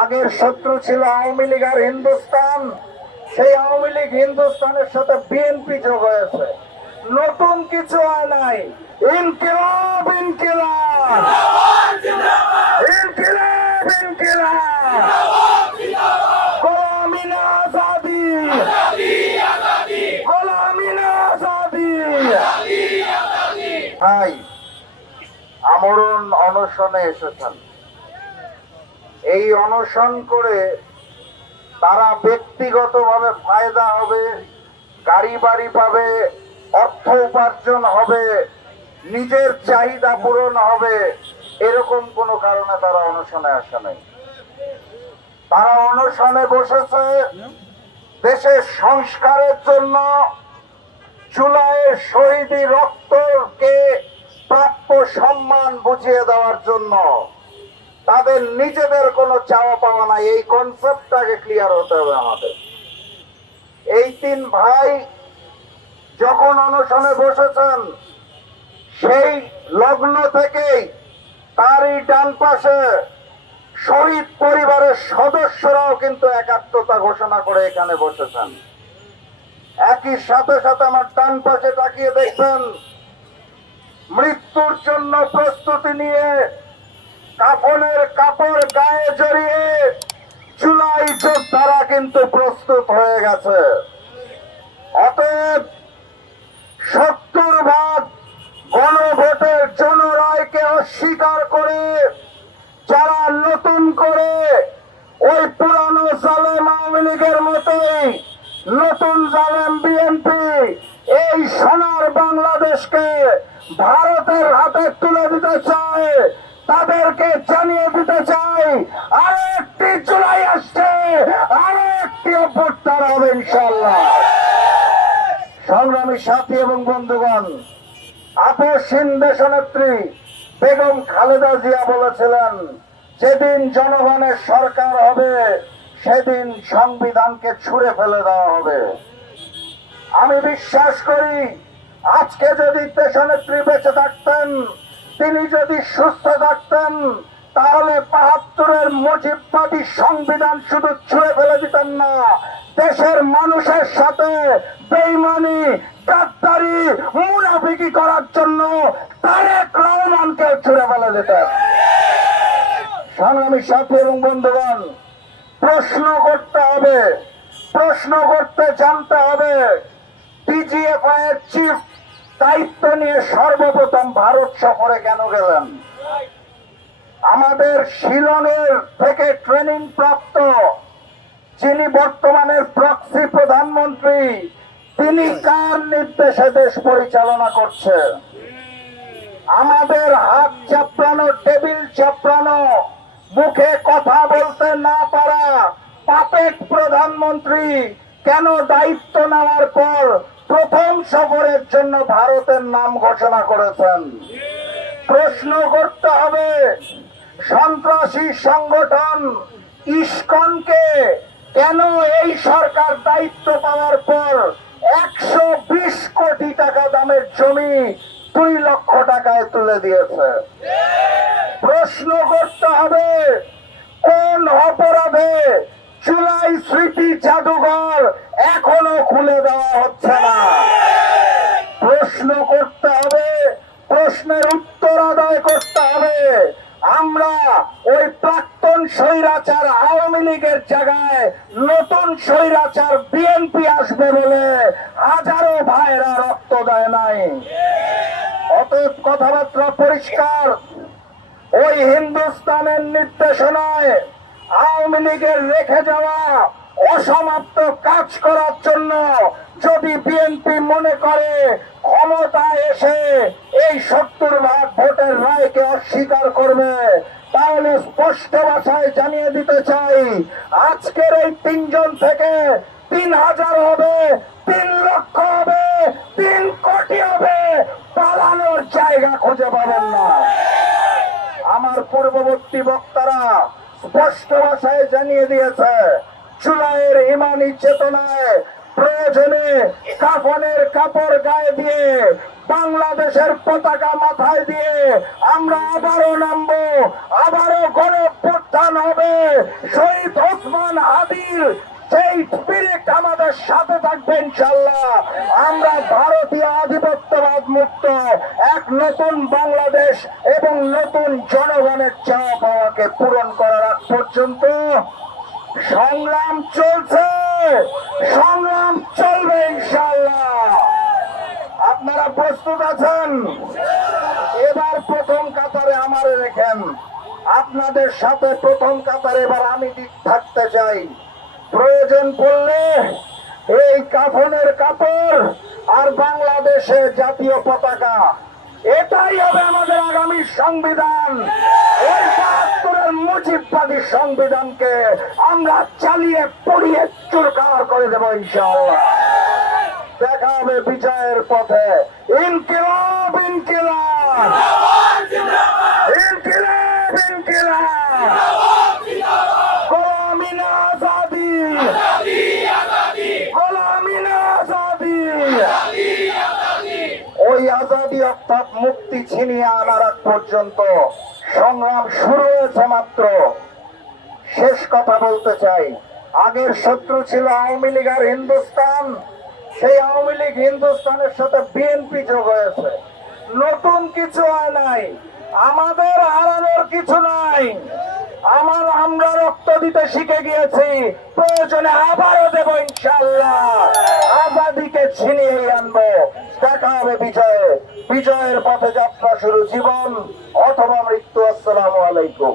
আগের শত্রু ছিল আওয়ামী লীগ আর হিন্দুস্তান, সেই আওয়ামী লীগ হিন্দুস্তানের সাথে বিএনপি যোগ হয়েছে। নতুন কিছু হয় নাই। ইনকিলাব ইনকিলাব ইনকিলাব ইনকিলাব, গোলামি না আজাদি, গোলামি না আজাদি। ভাই আমরণ অনশনে এসেছেন। এই অনশন করে তারা ব্যক্তিগতভাবে ফায়দা হবে, গাড়ি বাড়ি পাবে, অর্থ উপার্জন হবে, নিজের চাহিদা পূরণ হবে, এরকম কোনো কারণে তারা অনশনে আসে নাই। তারা অনশনে বসেছে দেশের সংস্কারের জন্য, জুলাইয়ের শহীদি রক্তকে প্রাপ্য সম্মান বুঝিয়ে দেওয়ার জন্য। তাদের নিজেদের কোনো চাওয়া পাওয়া নাই, এই কনসেপ্টটাকে ক্লিয়ার হতে হবে আমাদের। এই তিন ভাই যখন অনশনে বসেছেন, সেই লগ্ন থেকেই তারই ডান পাশে শহীদ পরিবারের সদস্যরাও কিন্তু একাত্মতা ঘোষণা করে এখানে বসেছেন। একই সাথে সাথে আমার ডান পাশে তাকিয়ে দেখবেন, মৃত্যুর জন্য প্রস্তুতি নিয়ে কাফনের কাপড় গায়ে জড়িয়ে জুলাই যোদ্ধারা কিন্তু প্রস্তুত হয়ে গেছে। অতএব 70 গণভোটের জনরায়কে অস্বীকার করে যারা নতুন করে ওই পুরানো জালেম আওয়ামী লীগের মতোই নতুন জালেম বিএনপি এই সোনার বাংলাদেশকে ভারতের হাতে তুলে দিতে চায়, তাদেরকে জানিয়ে দিতে চাই আরো একটি জুলাই আসছে, আরো একটি অভ্যুত্থান হবে ইনশাআল্লাহ। সংগ্রামী সাথী এবং বন্ধুগণ, আপসহীন দেশনেত্রী বেগম খালেদা জিয়া বলেছিলেন, যেদিন জনগণের সরকার হবে সেদিন সংবিধানকে ছুঁড়ে ফেলে দেওয়া হবে। আমি বিশ্বাস করি আজকে যদি দেশনেত্রী বেঁচে থাকতেন, তিনি যদি সুস্থ থাকতেন, তাহলে ৭৫-এর মুজিববাদী সংবিধান শুধু ছুঁড়ে ফেলে দিতেন না, দেশের মানুষের সাথে বেঈমানি, গাদ্দারি, মুনাফিকি করার জন্য তারেক রহমানকে ছুঁড়ে ফেলে দিতেন। সংগ্রামী সাথী এবং বন্ধুগণ, প্রশ্ন করতে হবে, প্রশ্ন করতে জানতে হবে, ডিজিএফআই এর চিফ দায়িত্ব নিয়ে সর্বপ্রথম ভারত সফরে কেন গেলেন? আমাদের শিলংয়ের থেকে ট্রেনিং প্রাপ্ত যিনি বর্তমানের প্রক্সি প্রধানমন্ত্রী, তিনি কার নির্দেশে দেশ পরিচালনা করছে? আমাদের হাত চাপড়ানো, টেবিল চাপড়ানো, মুখে কথা বলতে না পারা পাপেট প্রধানমন্ত্রী কেন দায়িত্ব নেওয়ার পর প্রথম সফরের জন্য ভারতের নাম ঘোষণা করেছেন? প্রশ্ন করতে হবে, সন্ত্রাসী সংগঠন ইসকনকে কেন এই সরকার দায়িত্ব পাওয়ার পর ১২০ কোটি টাকা দামের জমি ২ লক্ষ টাকায় তুলে দিয়েছে? প্রশ্ন করতে হবে, কোন অপরাধে জুলাই স্মৃতি জাদুঘর এখনো খুলে দেওয়া হচ্ছে না? প্রশ্ন করতে হবে, প্রশ্নের উত্তর আদায় করতে হবে। আমরা ওই প্রাক্তন স্বৈরাচার আওয়ামী লীগের জায়গায় নতুন স্বৈরাচার বিএনপি আসবে বলে হাজারো ভাইরা রক্ত দেয় নাই। অতএব কথাবার্তা পরিষ্কার, ওই হিন্দুস্তানের নির্দেশনায় আওয়ামী লীগের রেখে যাওয়া অসমাপ্ত কাজ করার জন্য যদি বিএনপি মনে করে ক্ষমতায় এসে এই ৭০ ভোটের রায়কে অস্বীকার করবে, তাহলে স্পষ্ট ভাষায় জানিয়ে দিতে চাই, আজকের এই ৩ জন থেকে ৩,০০০ হবে, ৩ লক্ষ হবে, ৩ কোটি হবে, পালানোর জায়গা খুঁজে পাবেন না। আমার পূর্ববর্তী বক্তারা স্পষ্ট ভাষায় জানিয়ে দিয়েছে, জুলাইয়ের ইমানি চেতনায় প্রয়োজনে কাফনের কাপড় গায়ে দিয়ে, বাংলাদেশের পতাকা মাথায় দিয়ে আমরা আবারও নামবো, আবারও গণঅভ্যুত্থান উত্থান হবে, শহীদ ওসমান হাদির সেই স্পিরিট আমাদের সাথে থাকবে ইনশাআল্লাহ। আমরা ভারতীয় আধিপত্যবাদ মুক্ত এক নতুন বাংলাদেশ এবং নতুন জনগণের চাওয়া পাওয়াকে পূরণ করার আগ পর্যন্ত সংগ্রাম চলছে, সংগ্রাম চলবে ইনশাআল্লাহ। আপনারা প্রস্তুত আছেন? এবার প্রথম কাতারে আমারে রেখেন, আপনাদের সাথে প্রথম কাতারে এবার আমি থাকতে চাই। প্রয়োজন পড়লে এই কাফনের কাপড় আর বাংলাদেশের জাতীয় পতাকা, এটাই হবে আমাদের আগামী সংবিধান। ওই ৭২-এর মুজিববাদী সংবিধানকে আমরা চালিয়ে পড়িয়ে চুরকার করে দেব ইনশাআল্লাহ। দেখা হবে বিজয়ের পথে। ইনকিলাব ইনকিলাব ইনকিলাব ইনকিলাব, গোলামি না আজাদি, গোলামি না আজাদি। ওই আজাদি অর্থাৎ মুক্তি ছিনিয়ে আনার আগ পর্যন্ত সংগ্রাম শুরু হয়েছে মাত্র। শেষ কথা বলতে চাই, আগের শত্রু ছিল আওয়ামী লীগ আর হিন্দুস্তান। সেই আওয়ামী লীগ হিন্দুস্তানের সাথে বিএনপি যোগ হয়েছে। নতুন কিছু হয় নাই, আমাদের হারানোর কিছু নাই। আমরা রক্ত দিতে শিখে গিয়েছি, প্রয়োজনে আবারও দেব ইনশাআল্লাহ। আজাদিকে ছিনিয়ে আনবো। দেখা হবে বিজয়ে। বিজয়ের পথে যাত্রা শুরু, জীবন অথবা মৃত্যু। আসসালামু আলাইকুম।